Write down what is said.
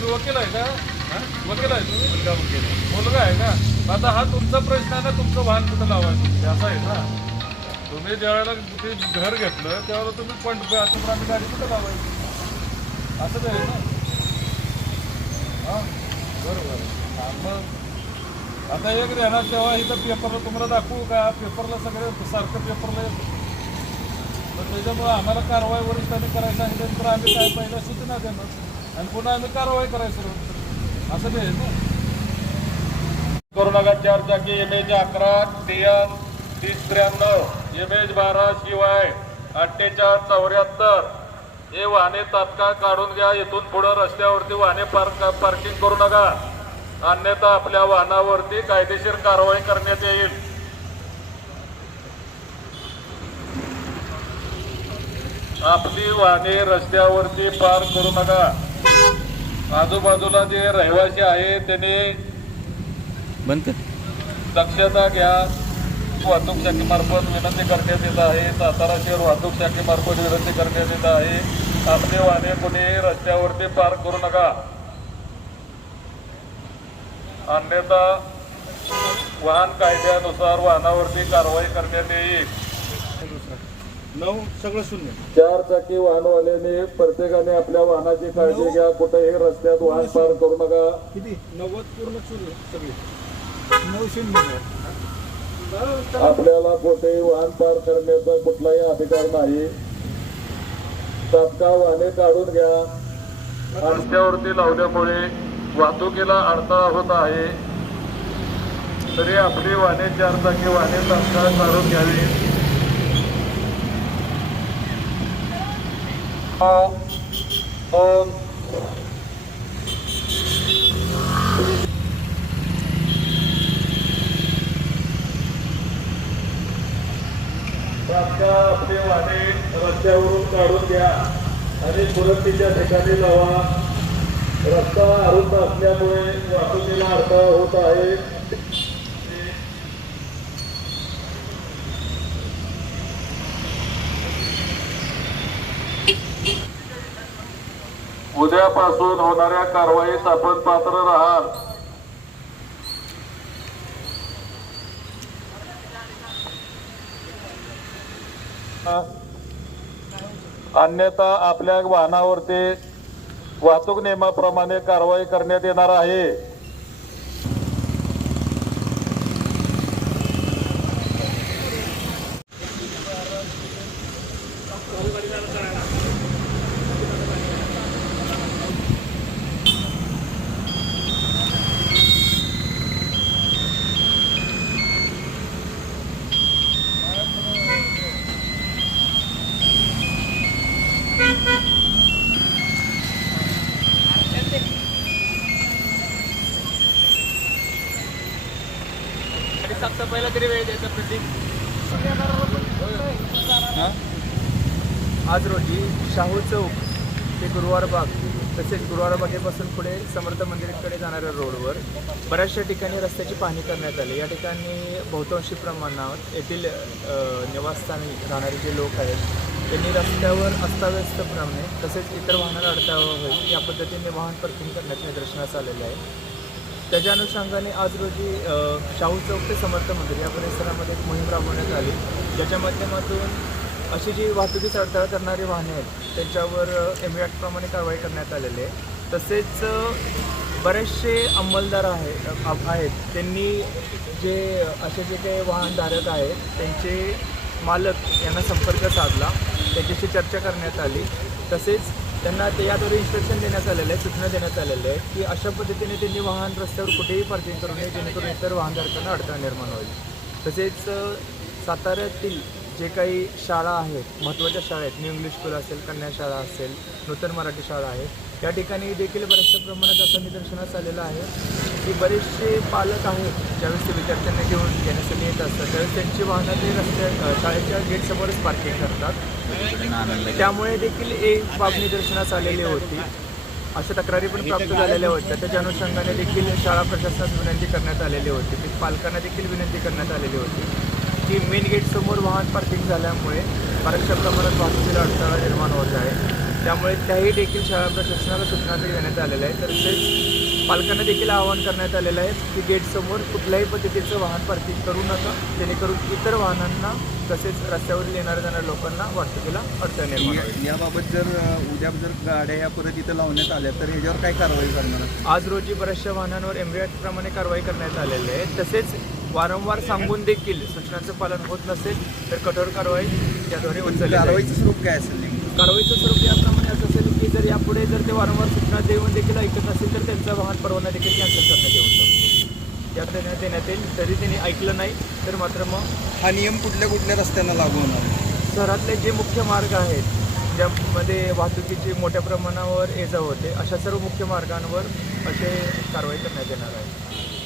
तुम्ही वकील आहे का? वकील आहे तुम्ही? मुलगा वकील मुलगा आहे का? आता हा तुमचा प्रश्न आहे ना तुमचं वाहन कुठं लावायचं? ते असं आहे ना? तुम्ही ज्यावेळेला ते घर घेतलं त्यावेळेला तुम्ही पण आता आम्ही गाडी कुठं लावायची? असं आहे ना? हां? बरोबर. मग आता एक देणार तेव्हा इथं पेपरला तुम्हाला दाखवू का? पेपरला सगळे सारखं पेपरला येतं. तर त्याच्यामुळं आम्हाला कारवाई वरिष्ठांनी करायला सांगितलं तर आम्ही काय पहिल्या सूचना देणार? आणि पुन्हा आम्ही कारवाई करायचं असं ते आहे करू नका चार चाकी एम एच अकरा टीएम तीस त्र्याण्णव एम एच बारा शिवाय अठ्ठेचाळीस चौऱ्याहत्तर. हे वाहने तात्काळ काढून घ्या. इथून पुढं रस्त्यावरती वाहने पार्क पार्किंग करू नका. अन्यथा आपल्या वाहनावरती कायदेशीर कारवाई करण्यात येईल. आपली वाहने रस्त्यावरती पार करू नका. आजूबाजूला जे रहिवासी आहे त्यांनी दक्षता घ्या. वाहतूक शाखेमार्फत विनंती करण्यात येत आहे. सातारा शहर वाहतूक शाखेमार्फत विनंती करण्यात येत आहे. आपले वाहने कुठे रस्त्यावरती पार करू नका. अन्यथा वाहन कायद्यानुसार वाहनावरती कारवाई करण्यात येईल. नऊ सगळं शून्य. चार चाकी वाहनवाल्याने प्रत्येकाने आपल्या वाहनाची काळजी घ्या. कुठेही रस्त्यात वाहन पार करू नका. किती? नव्वद पूर्ण शून्य. सगळी. नऊ शून्य. आपल्याला कोठेही वाहन पार करण्याचा कुठलाही अधिकार नाही. तात्काळ वाहने काढून घ्या. रस्त्यावरती लावल्यामुळे वाहतुकीला अडथळा होत आहे. तरी आपली वाहने चार चाकी वाहने तात्काळ काढून घ्यावी. दोन तात्काळ आपले वाहने रस्त्यावरून काढून घ्या आणि सुरक्षेच्या ठिकाणी लावा रस्ता अरुंद असल्यामुळे वाहतुकीला अडथळा होत आहे. उद्यापासून होणाऱ्या कारवाईस आपण पात्र राहाल. अन्यथा आपल्या वाहनावरती वाहतूक नियमाप्रमाणे कारवाई करण्यात येणार आहे. साफसफाईला तरी वेळ द्यायचा प्रतीक आज रोजी शाहू चौक ते गुरुवार बाग तसेच गुरुवार बागेपासून पुढे समर्थ मंदिराकडे जाणाऱ्या रोडवर बऱ्याचशा ठिकाणी रस्त्याची पाहणी करण्यात आली. या ठिकाणी बहुतांशी प्रमाणात येथील निवासस्थानी राहणारे जे लोक आहेत त्यांनी रस्त्यावर अस्ताव्यस्तप्रमाणे तसेच इतर वाहनाला अडथळा होईल या पद्धतीने वाहन पार्किंग करण्यात निदर्शनास आलेलं आहे. त्याच्या अनुषंगाने आज रोजी शाहू चौक ते समर्थ मंदिर या परिसरामध्ये एक मोहीम राबवण्यात आली. ज्याच्या माध्यमातून अशी जी वाहतुकीस अडथळा करणारी वाहने आहेत त्यांच्यावर एम ॲक्टप्रमाणे कारवाई करण्यात आलेली आहे. तसेच बरेचसे अंमलदार आहे आहेत. त्यांनी जे असे जे काही वाहनधारक आहेत त्यांचे मालक यांना संपर्क साधला. त्याच्याशी चर्चा करण्यात आली. तसेच त्यांना ते याद्वारे इन्स्ट्रक्शन देण्यात आलेलं आहे सूचना देण्यात आलेल्या आहे की अशा पद्धतीने त्यांनी वाहन रस्त्यावर कुठेही पार्किंग करू नये जेणेकरून इतर वाहनधारकांना अडथळा निर्माण होईल. तसेच साताऱ्यातील जे काही शाळा आहेत महत्त्वाच्या शाळा आहेत न्यू इंग्लिश स्कूल असेल कन्या शाळा असेल नूतन मराठी शाळा आहे या ठिकाणी देखील बऱ्याचशा प्रमाणात असं निदर्शनास आलेलं आहे. की बरेचसे पालक आहेत ज्यावेळेस ते विद्यार्थ्यांना घेऊन घेण्यासाठी येत असतात त्यावेळेस त्यांची वाहनं ते रस्त्या शाळेच्या गेटसमोरच पार्किंग करतात. त्यामुळे देखील एक बाब निदर्शनास आलेली होती. अशा तक्रारी पण प्राप्त झालेल्या होत्या. त्याच्या अनुषंगाने देखील शाळा प्रशासनास विनंती करण्यात आलेली होती. ते पालकांना देखील विनंती करण्यात आलेली होती. की मेन गेटसमोर वाहन पार्किंग झाल्यामुळे बऱ्याचशा प्रमाणात वाहतुकीला अडथळा निर्माण होत आहे. त्यामुळे त्याही देखील शाळा प्रशासनाला सूचना देण्यात आलेल्या आहेत. तसेच पालकांना देखील आवाहन करण्यात आलेलं आहे की गेटसमोर कुठल्याही पद्धतीचं वाहन पार्किंग करू नका. जेणेकरून इतर वाहनांना तसेच रस्त्यावरील येणाऱ्या जाणाऱ्या लोकांना वाहतुकीला अडचण निर्माण होईल. या- याबाबत जर उद्या जर गाड्या या परत इथं लावण्यात आल्या तर ह्याच्यावर काय कारवाई करणार? आज रोजी बऱ्याचशा वाहनांवर एमव्हीआर प्रमाणे कारवाई करण्यात आलेली आहे. तसेच वारंवार सांगून देखील सूचनांचं पालन होत नसेल तर कठोर कारवाई त्याद्वारे कारवाईचं स्वरूप काय असेल कारवाईचं स्वरूप याप्रमाणे जर ते वारंवार सूचना देऊन देखील ऐकत नसेल तर त्यांचा वाहन परवाना देखील कॅन्सल करण्यात येऊ शकतो. त्या देण्यात देण्यात येईल तरी त्यांनी ऐकलं नाही तर मात्र मग हा नियम कुठल्या कुठल्या रस्त्यांना लागू होणार? शहरातले जे मुख्य मार्ग आहेत ज्यामध्ये वाहतुकीची मोठ्या प्रमाणावर ये जा होते अशा सर्व मुख्य मार्गांवर असे कारवाई करण्यात येणार आहे.